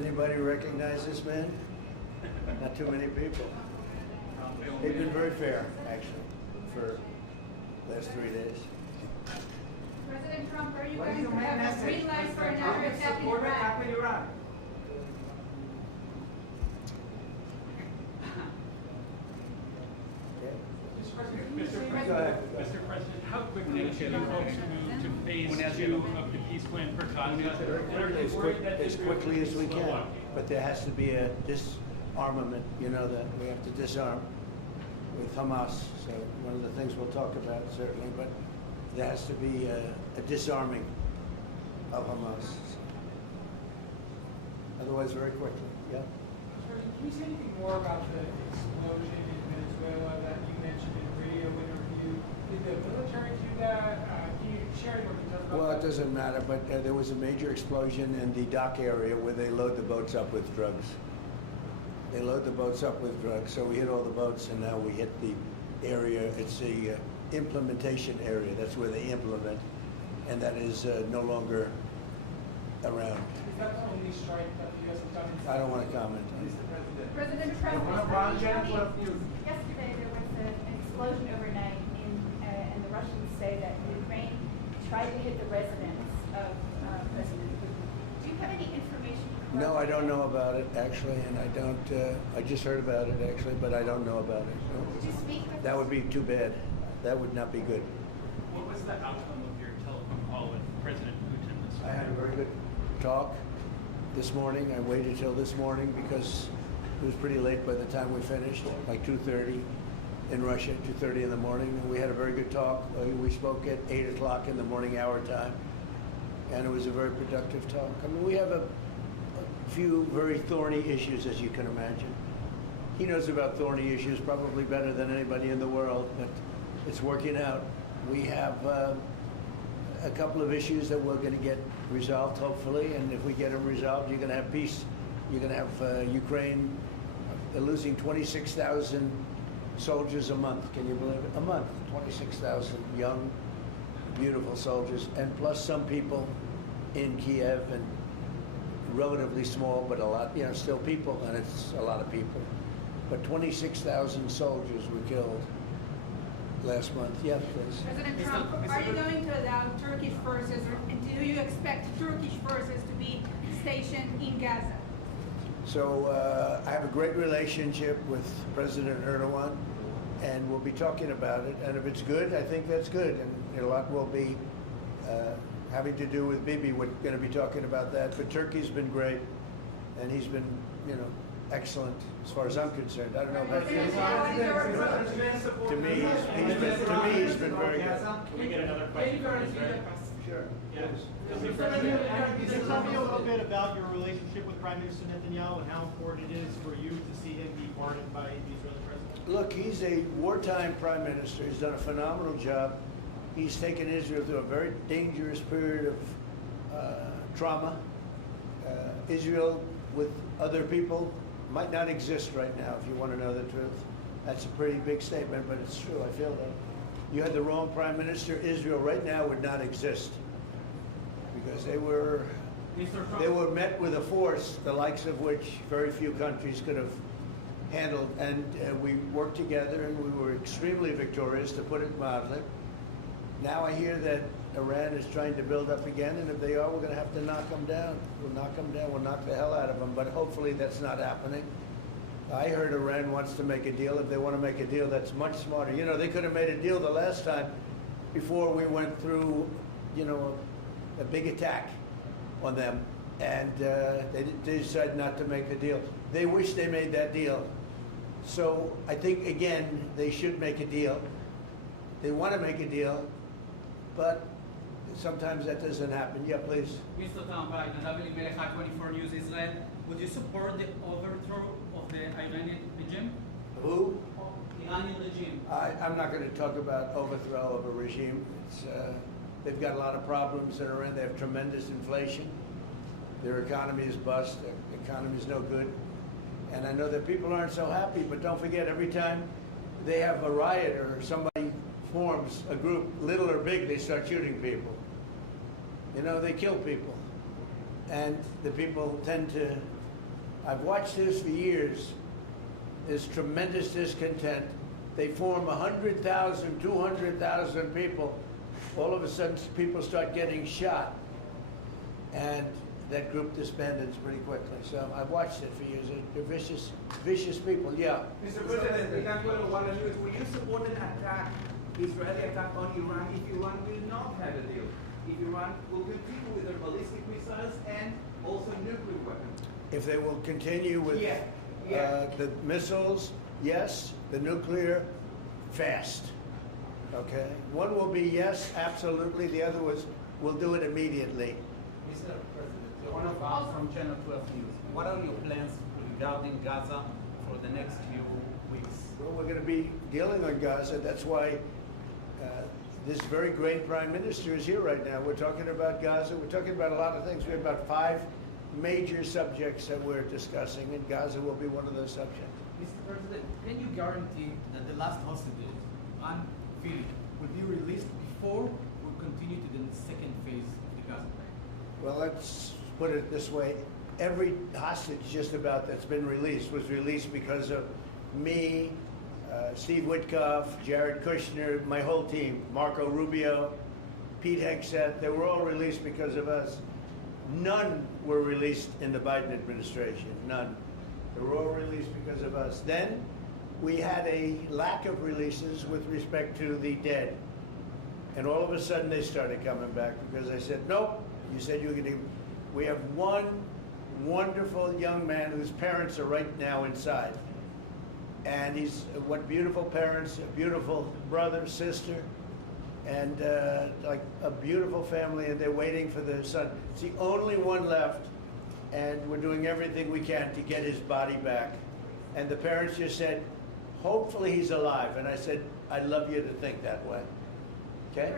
anybody recognize this man? Not too many people. They've been very fair, actually, for the last 3 days. President Trump, are you going to have a green light for another attack in Iraq? Mr. President, how quickly should you folks move to phase 2 of the peace plan for Gaza? As quickly as we can. But there has to be a disarmament, that we have to disarm with Hamas. So one of the things we'll talk about, certainly, but there has to be a disarming of Hamas. Otherwise, very quickly, yeah. Can you say anything more about the explosion in Venezuela that you mentioned in a radio interview? Did the military do that? Can you share any more details about that? Well, it doesn't matter, but there was a major explosion in the dock area where they load the boats up with drugs. They load the boats up with drugs, so we hit all the boats, and now we hit the area. It's the implementation area. That's where they implement, and that is no longer around. Is that the only strike that the U.S. has done? I don't want to comment on it. President Trump, yesterday there was an explosion overnight, and the Russians say that Ukraine tried to hit the residence of President Putin. Do you have any information? No, I don't know about it, actually, and I don't, I just heard about it, actually, but I don't know about it. No. Did you speak with That would be too bad. That would not be good. What was the outcome of your telephone call with President Putin this I had a very good talk this morning. I waited till this morning because it was pretty late by the time we finished, like 2:30 in Russia, 2:30 in the morning. And we had a very good talk. We spoke at 8 o'clock in the morning hour time, and it was a very productive talk. I mean, we have a few very thorny issues, as you can imagine. He knows about thorny issues probably better than anybody in the world, but it's working out. We have a couple of issues that we're going to get resolved, hopefully, and if we get them resolved, you're going to have peace. You're going to have Ukraine losing 26,000 soldiers a month. Can you believe it? A month, 26,000 young, beautiful soldiers, and plus some people in Kiev, and relatively small, but a lot, still people, and it's a lot of people. But 26,000 soldiers were killed last month. Yeah, please. President Trump, are you going to allow Turkish forces, or do you expect Turkish forces to be stationed in Gaza? So I have a great relationship with President Erdogan, and we'll be talking about it. And if it's good, I think that's good. And a lot will be having to do with Bibi. We're going to be talking about that. But Turkey's been great, and he's been, excellent as far as I'm concerned. I don't know about you. To me, he's been very good. Can we get another question? Sure. Yes. Can you tell me a little bit about your relationship with Prime Minister Netanyahu and how important it is for you to see him be pardoned by the Israeli president? Look, he's a wartime prime minister. He's done a phenomenal job. He's taken Israel through a very dangerous period of trauma. Israel, with other people, might not exist right now, if you want to know the truth. That's a pretty big statement, but it's true. I feel that. You had the wrong prime minister. Israel right now would not exist because they were met with a force the likes of which very few countries could have handled. And we worked together, and we were extremely victorious, to put it mildly. Now I hear that Iran is trying to build up again, and if they are, we're going to have to knock them down. We'll knock them down. We'll knock the hell out of them, but hopefully that's not happening. I heard Iran wants to make a deal. If they want to make a deal, that's much smarter. They could have made a deal the last time before we went through, a big attack on them, and they decided not to make the deal. They wish they made that deal. So I think, again, they should make a deal. They want to make a deal, but sometimes that doesn't happen. Yeah, please. Mr. Trump, WMLH 24 News Israel, would you support the overthrow of the Iranian regime? Who? Iranian regime. I'm not going to talk about overthrow of a regime. They've got a lot of problems in Iran. They have tremendous inflation. Their economy is bust. Their economy is no good. And I know that people aren't so happy, but don't forget, every time they have a riot or somebody forms a group, little or big, they start shooting people. They kill people. And the people tend to I've watched this for years. There's tremendous discontent. They form 100,000, 200,000 people. All of a sudden, people start getting shot. And that group disbands pretty quickly. So I've watched it for years. They're vicious, vicious people. Yeah. Mr. President, will you support an attack, Israeli attack on Iran if Iran will not have a deal? If Iran will continue with their ballistic missiles and also nuclear weapons? If they will continue with Yeah. the missiles, yes. The nuclear, fast. Okay. One will be yes, absolutely. The other was, we'll do it immediately. Mr. President, one of us from Channel 12 News. What are your plans regarding Gaza for the next few weeks? Well, we're going to be dealing on Gaza. That's why this very great prime minister is here right now. We're talking about Gaza. We're talking about a lot of things. We have about 5 major subjects that we're discussing, and Gaza will be one of those subjects. Mr. President, can you guarantee that the last hostages, Anne Philip, will be released before we continue to the second phase of the Gaza plan? Well, let's put it this way. Every hostage just about that's been released was released because of me, Steve Witkoff, Jared Kushner, my whole team, Marco Rubio, Pete Hegseth. They were all released because of us. None were released in the Biden administration, none. They were all released because of us. Then we had a lack of releases with respect to the dead. And all of a sudden they started coming back because I said, nope, you said you were going to. We have one wonderful young man whose parents are right now inside. And he's, what beautiful parents, a beautiful brother, sister, and like a beautiful family, and they're waiting for their son. It's the only one left, and we're doing everything we can to get his body back. And the parents just said, hopefully he's alive. And I said, I'd love you to think that way. Okay?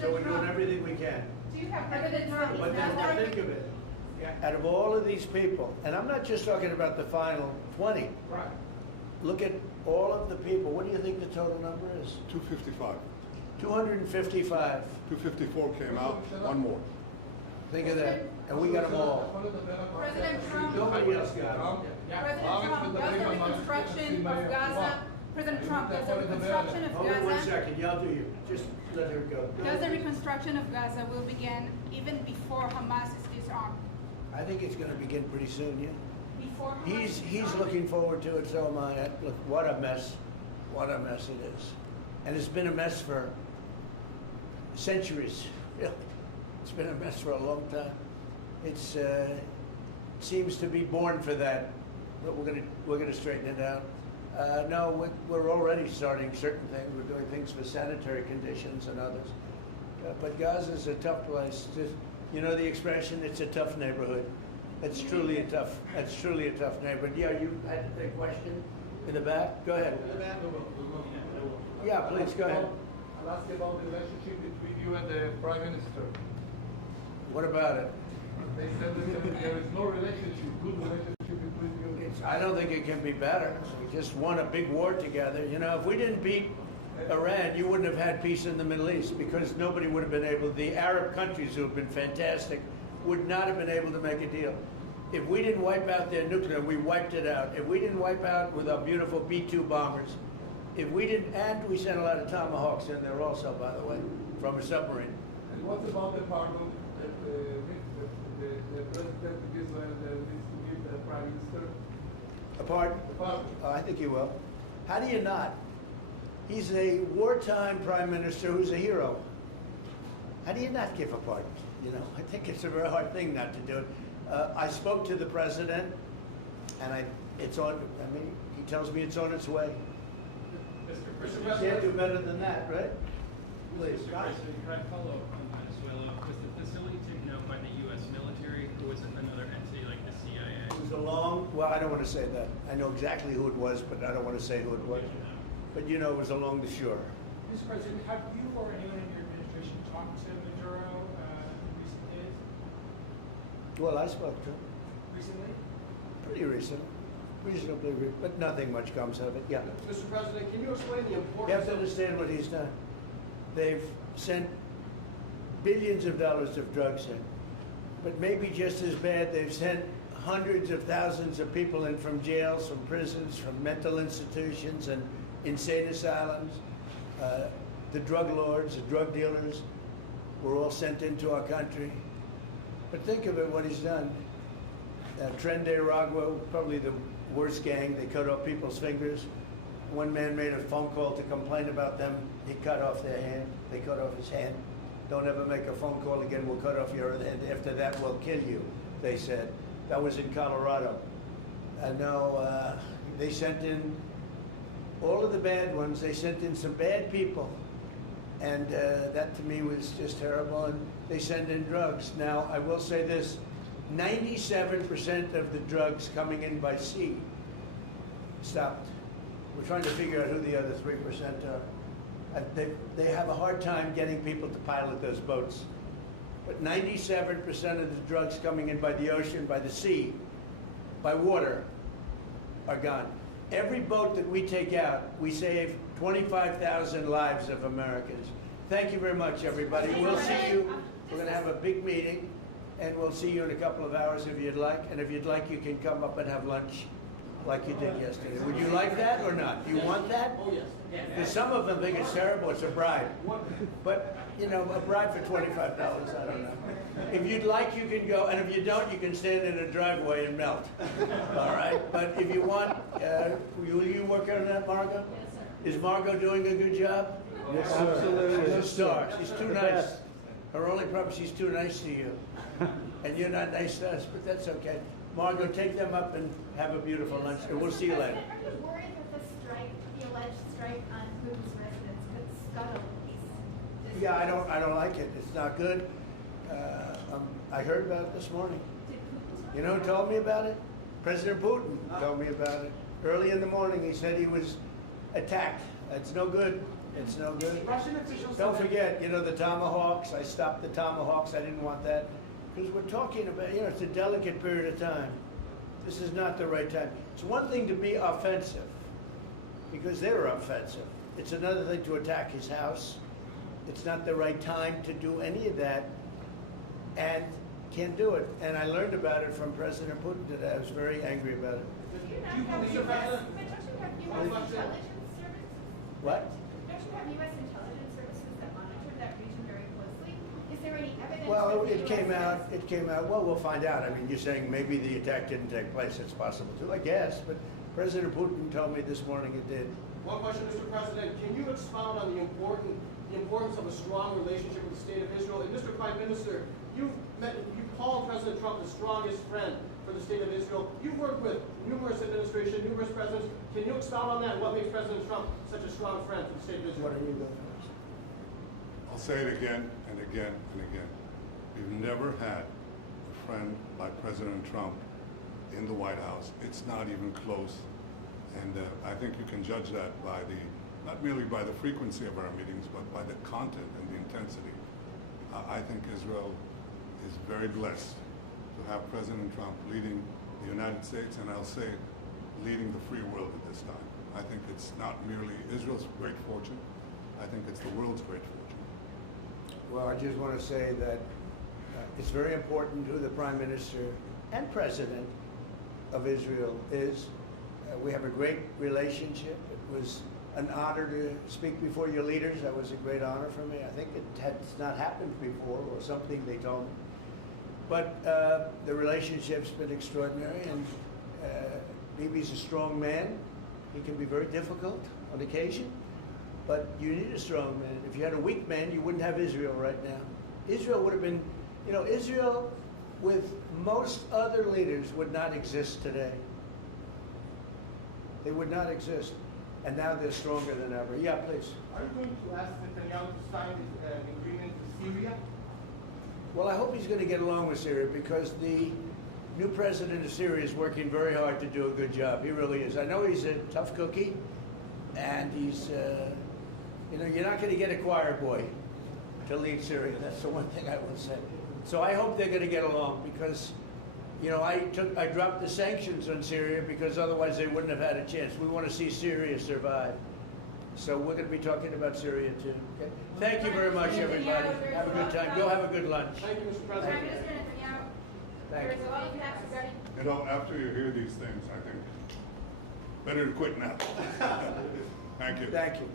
So we're doing everything we can. Do you have President Trump? But then think of it. Out of all of these people, and I'm not just talking about the final 20. Right. Look at all of the people. What do you think the total number is? 255. 255. 254 came out, one more. Think of that. And we got them all. President Trump, Nobody else got them. President Trump, does the reconstruction of Gaza, President Trump, does the reconstruction of Hold on 1 Gaza, second. Y'all do you. Just let her go. does the reconstruction of Gaza will begin even before Hamas is disarmed? I think it's going to begin pretty soon, yeah. Before Hamas is He's disarmed? looking forward to it, so am I. Look, what a mess. What a mess it is. And it's been a mess for centuries, really. It's been a mess for a long time. It's seems to be born for that, but we're gonna straighten it out. No, we're already starting certain things. We're doing things for sanitary conditions and others. But Gaza's a tough place. You know the expression, it's a tough neighborhood. It's truly a tough neighborhood. Yeah, you had a question in the back? Go ahead. Yeah, please, go ahead. I'll ask you about the relationship between you and the Prime Minister. What about it? They said that there is no relationship, good relationship between you. I don't think it can be better. We just won a big war together. You know, if we didn't beat Iran, you wouldn't have had peace in the Middle East because nobody would have been able, the Arab countries who have been fantastic, would not have been able to make a deal. If we didn't wipe out their nuclear, we wiped it out. If we didn't wipe out with our beautiful B-2 bombers, if we didn't, and we sent a lot of Tomahawks in there also, by the way, from a submarine. And what about the pardon that the President of Israel needs to give the Prime Minister? A pardon? The pardon. I think he will. How do you not? He's a wartime prime minister who's a hero. How do you not give a pardon? You know, I think it's a very hard thing not to do it. I spoke to the president, and it's on. I mean, he tells me it's on its way. Mr. You can't do better than that, right? Please. Mr. President, can I follow up on Venezuela? Was the facility taken out by the U.S. military, or was it another entity like the CIA? It was along. Well, I don't want to say that. I know exactly who it was, but I don't want to say who it was. But you know, it was along the shore. Mr. President, have you or anyone in your administration talked to Maduro in recent days? Well, I spoke to him Recently? pretty reasonably, but nothing much comes of it. Yeah. Mr. President, can you explain the You importance have to understand what he's done. They've sent billions of dollars of drugs in, but maybe just as bad, they've sent hundreds of thousands of people in from jails, from prisons, from mental institutions and insane asylums. The drug lords, the drug dealers were all sent into our country. But think of it, what he's done. Mar-a-Lago, probably the worst gang. They cut off people's fingers. One man made a phone call to complain about them. He cut off their hand. They cut off his hand. Don't ever make a phone call again. We'll cut off your hand. After that, we'll kill you, they said. That was in Colorado. And now they sent in all of the bad ones. They sent in some bad people. And that to me was just terrible. And they send in drugs. Now, I will say this. 97% of the drugs coming in by sea stopped. We're trying to figure out who the other 3% are. And they have a hard time getting people to pilot those boats. But 97% of the drugs coming in by the ocean, by the sea, by water, are gone. Every boat that we take out, we save 25,000 lives of Americans. Thank you very much, everybody. We'll see you. We're going to have a big meeting, and we'll see you in a couple of hours if you'd like. And if you'd like, you can come up and have lunch like you did yesterday. Would you like that or not? Do you want that? Oh, yes. Because some of them think it's terrible. It's a bribe. But, you know, a bribe for $25, I don't know. If you'd like, you can go. And if you don't, you can stand in a driveway and melt. All right? But if you want, will you work on that, Margot? Yes, sir. Is Margot doing a good job? Yes, sir. Absolutely. She's a star. She's too nice. Her only problem, she's too nice to you. And you're not nice to us, but that's okay. Margot, take them up and have a beautiful lunch, and we'll see you later. Are you worried that the strike, the alleged strike on Putin's residents could scuttle peace? Yeah, I don't like it. It's not good. I heard about it this morning. Did Putin You know who told me about it? President Putin told me about it. Early in the morning, he said he was attacked. It's no good. It's no good. Russian officials. Don't forget, you know, the Tomahawks. I stopped the Tomahawks. I didn't want that. Because we're talking about, you know, it's a delicate period of time. This is not the right time. It's one thing to be offensive, because they were offensive. It's another thing to attack his house. It's not the right time to do any of that, and can't do it. And I learned about it from President Putin today. I was very angry about it. Do you not have U.S. intelligence services? What? Don't you have U.S. intelligence services that monitor that region very closely? Is there any evidence? Well, that the it came US out. It came out. Well, we'll find out. I mean, you're saying maybe the attack didn't take place. It's possible too, I guess. But President Putin told me this morning it did. One question, Mr. President. Can you expound on the importance of a strong relationship with the State of Israel? And Mr. Prime Minister, you called President Trump the strongest friend for the State of Israel. You've worked with numerous administrations, numerous presidents. Can you expound on that and what makes President Trump such a strong friend for the State of Israel? What are you going first? I'll say it again and again and again. We've never had a friend like President Trump in the White House. It's not even close. And I think you can judge that by not merely by the frequency of our meetings, but by the content and the intensity. I think Israel is very blessed to have President Trump leading the United States, and I'll say leading the free world at this time. I think it's not merely Israel's great fortune, I think it's the world's great fortune. Well, I just want to say that it's very important who the Prime Minister and President of Israel is. We have a great relationship. It was an honor to speak before your leaders. That was a great honor for me. I think it has not happened before, or something they told me. But the relationship's been extraordinary, and Bibi's a strong man. He can be very difficult on occasion, but you need a strong man. If you had a weak man, you wouldn't have Israel right now. Israel would have been, you know, Israel with most other leaders would not exist today. They would not exist. And now they're stronger than ever. Yeah, please. Are you going to ask Netanyahu to sign an agreement with Syria? Well, I hope he's going to get along with Syria, because the new president of Syria is working very hard to do a good job. He really is. I know he's a tough cookie, and he's, you know, you're not going to get a choir boy to lead Syria. That's the one thing I will say. So I hope they're going to get along, because, you know, I dropped the sanctions on Syria because otherwise they wouldn't have had a chance. We want to see Syria survive. So we're going to be talking about Syria too. Okay? Thank you very much, everybody. Have a good time. Go have a good lunch. Thank you, Mr. President. Prime Minister Netanyahu, Thank there's you. a lot of facts regarding You know, after you hear these things, I think better to quit now. Thank you. Thank you.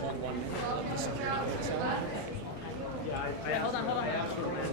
Hold on.